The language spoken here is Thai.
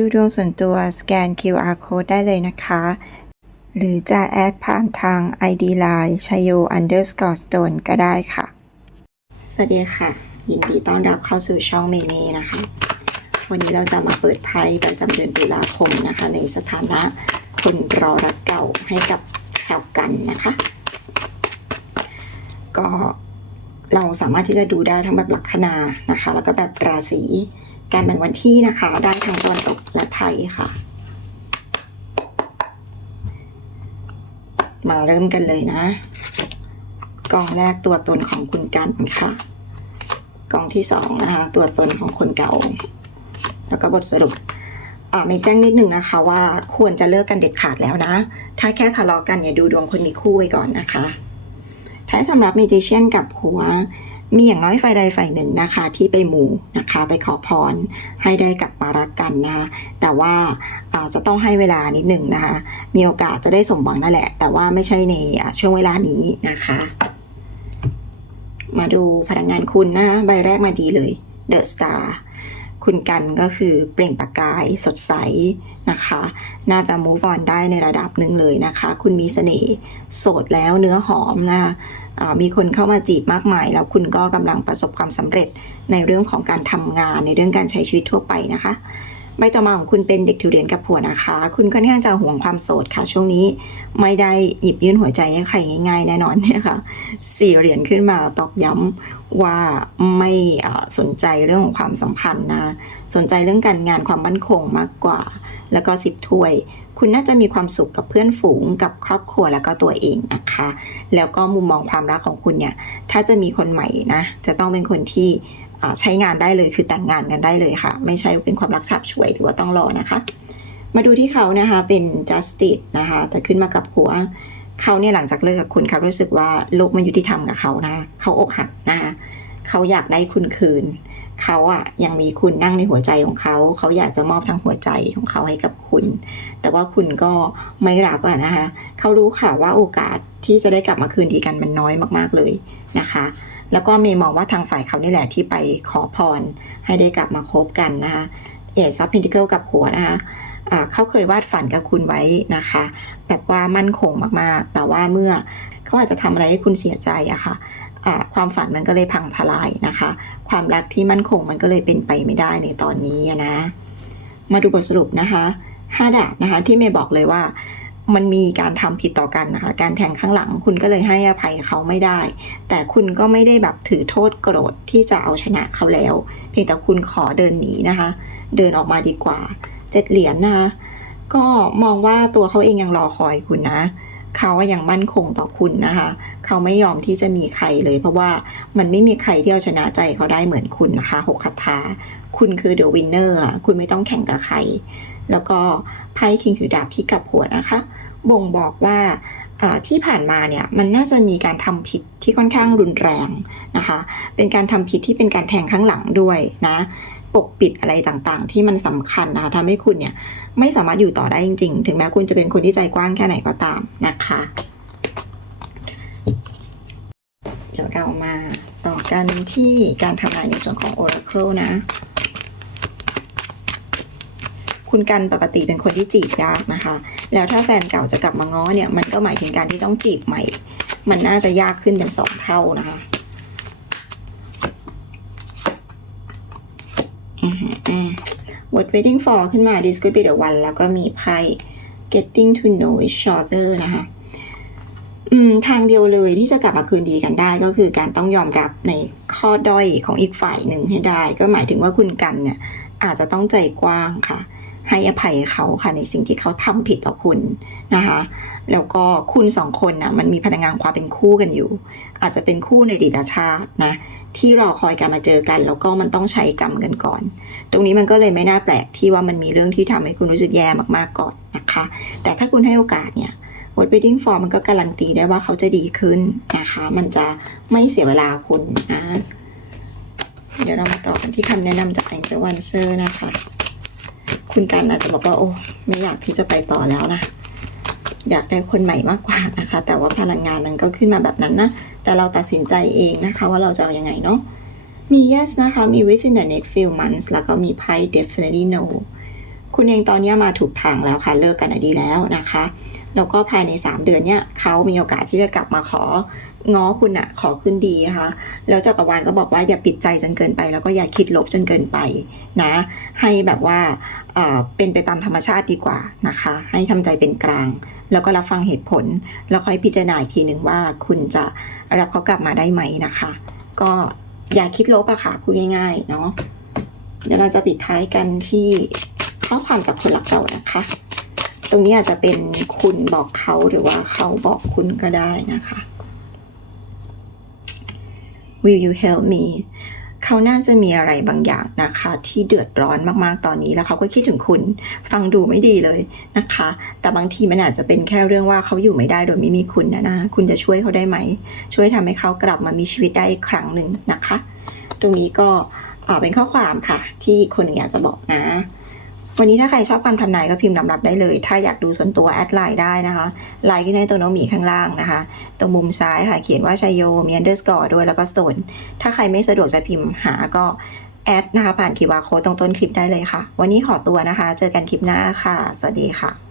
ดูดวงส่วนตัวสแกน QR code ได้เลยนะคะ หรือจะแอดผ่านทาง ID Line ชโย underscore stone ก็ได้ค่ะ สวัสดีค่ะ ยินดีต้อนรับเข้าสู่ช่องเมเน่นะคะ วันนี้เราจะมาเปิดไพ่ประจำเดือนตุลาคมนะคะ ในสถานะคนรอรักเก่าให้กับชาวกันนะคะ ก็เราสามารถที่จะดูได้ทั้งแบบลัคนานะคะ แล้วก็แบบราศี การแบ่งวันที่นะคะ ได้ทั้งตะวันตกและไทยค่ะ มาเริ่มกันเลยนะ กองแรกตัวตนของคุณกันค่ะ กองที่สองนะคะตัวตนของคนเก่า แล้วก็บทสรุปไม่แจ้งนิดนึงนะคะว่าควรจะเลิกกันเด็ดขาดแล้วนะ ถ้าแค่ทะเลาะกันอย่าดูดวงคนมีคู่ไว้ก่อนนะคะท้าสำหรับเมจิเชียนกับหัว มีอย่างน้อยฝ่ายใดฝ่ายหนึ่งนะคะ ที่ไปหมู่นะคะ ไปขอพรให้ได้กลับมารักกันนะคะแต่ว่าาจะต้องให้เวลานิดหนึ่งนะคะ มีโอกาสจะได้สมหวังนั่นแหละ แต่ว่าไม่ใช่ในช่วงเวลานี้นะคะ มาดูพลังงานคุณนะใบแรกมาดีเลย The Star คุณกันก็คือเปล่งประกายสดใสนะคะ น่าจะ move on ได้ในระดับหนึ่งเลยนะคะ คุณมีเสน่ห์โสดแล้วเนื้อหอมนะคะ มีคนเข้ามาจีบมากมาย แล้วคุณก็กำลังประสบความสำเร็จในเรื่องของการทำงานในเรื่องการใช้ชีวิตทั่วไปนะคะใบต่อมาของคุณเป็นเด็กถือเหรียญกับผัวนะคะ คุณค่อนข้างจะห่วงความโสดค่ะ ช่วงนี้ไม่ได้หยิบยื่นหัวใจให้ใครง่าย ๆ แน่นอนเนี่ยค่ะสี่เหรียญขึ้นมาตอกย้ำว่าไม่สนใจเรื่องของความสัมพันธ์นะ สนใจเรื่องการงานความมั่นคงมากกว่า แล้วก็สิบถ้วย คุณน่าจะมีความสุขกับเพื่อนฝูงกับครอบครัวแล้วก็ตัวเองนะคะ แล้วก็มุมมองความรักของคุณเนี่ย ถ้าจะมีคนใหม่นะ จะต้องเป็นคนที่ใช้งานได้เลยคือแต่งงานกันได้เลยค่ะ ไม่ใช่เป็นความรักฉับฉวยหรือว่าต้องรอนะคะ มาดูที่เขานะคะเป็น justice นะคะแต่ขึ้นมากับหัวเขาเนี่ยหลังจากเลิกกับคุณเขารู้สึกว่าโลกมันยุติธรรมกับเขานะเขาอกหักนะคะเขาอยากได้คุณคืน เขาอะยังมีคุณนั่งในหัวใจของเขา เขาอยากจะมอบทั้งหัวใจของเขาให้กับคุณ แต่ว่าคุณก็ไม่รับอะนะคะ เขารู้ค่ะว่าโอกาสที่จะได้กลับมาคืนดีกันมันน้อยมากๆเลยนะคะ แล้วก็เมย์มองว่าทางฝ่ายเขานี่แหละที่ไปขอพร ให้ได้กลับมาคบกันนะคะเอซับพินทิเกิลกับหัวนะคะเขาเคยวาดฝันกับคุณไว้นะคะ แบบว่ามั่นคงมากๆ แต่ว่าเมื่อเขาอาจจะทำอะไรให้คุณเสียใจอะค่ะอ่า ความฝันมันก็เลยพังทลายนะคะ ความรักที่มั่นคงมันก็เลยเป็นไปไม่ได้ในตอนนี้นะ มาดูบทสรุปนะคะห้าดาบนะคะที่เมย์บอกเลยว่ามันมีการทำผิดต่อกันนะคะ การแทงข้างหลังคุณก็เลยให้อภัยเขาไม่ได้ แต่คุณก็ไม่ได้แบบถือโทษโกรธที่จะเอาชนะเขาแล้ว เพียงแต่คุณขอเดินหนีนะคะ เดินออกมาดีกว่าเจ็ดเหรียญนะคะก็มองว่าตัวเขาเองยังรอคอยคุณนะ เขาว่ายังมั่นคงต่อคุณนะคะ เขาไม่ยอมที่จะมีใครเลย เพราะว่ามันไม่มีใครที่เอาชนะใจเขาได้เหมือนคุณนะคะหกคาถาคุณคือเดอะวินเนอร์คุณไม่ต้องแข่งกับใคร แล้วก็ไพ่คิงถือดาบที่กับหัวนะคะ บ่งบอกว่าที่ผ่านมาเนี่ยมันน่าจะมีการทำผิดที่ค่อนข้างรุนแรงนะคะ เป็นการทำผิดที่เป็นการแทงข้างหลังด้วยนะ ปกปิดอะไรต่างๆ ที่มันสำคัญนะคะทำให้คุณเนี่ยไม่สามารถอยู่ต่อได้จริง ๆ ถึงแม้คุณจะเป็นคนที่ใจกว้างแค่ไหนก็ตามนะคะ เดี๋ยวเรามาต่อกันที่การทำงานในส่วนของ Oracle นะ คุณกันปกติเป็นคนที่จีบยากนะคะ แล้วถ้าแฟนเก่าจะกลับมาง้อเนี่ย มันก็หมายถึงการที่ต้องจีบใหม่ มันน่าจะยากขึ้นเป็นสองเท่านะคะ อือหืออืม What waiting for ขึ้นมา this could be the one แล้วก็มีไพ่ getting to know each other นะคะอืมทางเดียวเลยที่จะกลับมาคืนดีกันได้ก็คือการต้องยอมรับในข้อด้อยของอีกฝ่ายหนึ่งให้ได้ ก็หมายถึงว่าคุณกันเนี่ยอาจจะต้องใจกว้างค่ะ ให้อภัยเขาค่ะในสิ่งที่เขาทำผิดต่อคุณนะคะแล้วก็คุณสองคนนะมันมีพลังงานความเป็นคู่กันอยู่ อาจจะเป็นคู่ในดีตชาตินะที่รอคอยกันมาเจอกัน แล้วก็มันต้องใช้กรรมกันก่อน ตรงนี้มันก็เลยไม่น่าแปลกที่ว่ามันมีเรื่องที่ทำให้คุณรู้สึกแย่มากๆก่อนนะคะ แต่ถ้าคุณให้โอกาสเนี่ย What waiting for มันก็การันตีได้ว่าเขาจะดีขึ้นนะคะ มันจะไม่เสียเวลาคุณนะเดี๋ยวเรามาต่อกันที่คำแนะนำจาก Angel o n c e r นะคะ คุณกันอาจจะบอกว่าโอ้ไม่อยากที่จะไปต่อแล้วนะ อยากได้คนใหม่มากกว่านะคะ แต่ว่าพลังงานมันก็ขึ้นมาแบบนั้นนะ แต่เราตัดสินใจเองนะคะ ว่าเราจะเอาอยัางไงเนาะมี yes นะคะ มี within the next few months แล้วก็มีไพ่ definitely no คุณเองตอนนี้มาถูกทางแล้วค่ะ เลิกกันอดีแล้วนะคะ แล้วก็ภายใน 3 เดือนเนี้ยเขามีโอกาสที่จะกลับมาขอ ง้อคุณอะขอคืนดีนะคะแล้วจักรวาลก็บอกว่าอย่าปิดใจจนเกินไป แล้วก็อย่าคิดลบจนเกินไปนะ ให้แบบว่าเป็นไปตามธรรมชาติดีกว่านะคะ ให้ทำใจเป็นกลาง แล้วก็รับฟังเหตุผล แล้วค่อยพิจารณาอีกทีหนึ่งว่าคุณจะรับเขากลับมาได้ไหมนะคะ ก็อย่าคิดลบอะค่ะพูดง่ายๆเนาะเดี๋ยวเราจะปิดท้ายกันที่ข้อความจากคนรักเก่านะคะ ตรงนี้อาจจะเป็นคุณบอกเขาหรือว่าเขาบอกคุณก็ได้นะคะ Will you help me เขาน่าจะมีอะไรบางอย่างนะคะ ที่เดือดร้อนมากๆตอนนี้แล้วเขาก็คิดถึงคุณ ฟังดูไม่ดีเลยนะคะ แต่บางทีมันอาจจะเป็นแค่เรื่องว่าเขาอยู่ไม่ได้โดยไม่มีคุณนะนะคุณจะช่วยเขาได้ไหม ช่วยทำให้เขากลับมามีชีวิตได้อีกครั้งหนึ่งนะคะ ตรงนี้ก็เป็นข้อความค่ะ ที่คนอยากจะบอกนะ วันนี้ถ้าใครชอบความทำนายก็พิมพ์นำรับได้เลย ถ้าอยากดูส่วนตัวแอดไลน์ได้นะคะไลน์ที่ในตัวน้องหมีข้างล่างนะคะ ตรงมุมซ้ายค่ะเขียนว่าชัยโยมีอันเดอร์สกอร์ด้วยแล้วก็สโตนถ้าใครไม่สะดวกจะพิมพ์หาก็แอดนะคะผ่านคีย์วาโค้ดตรงต้นคลิปได้เลยค่ะ วันนี้ขอตัวนะคะ เจอกันคลิปหน้าค่ะ สวัสดีค่ะ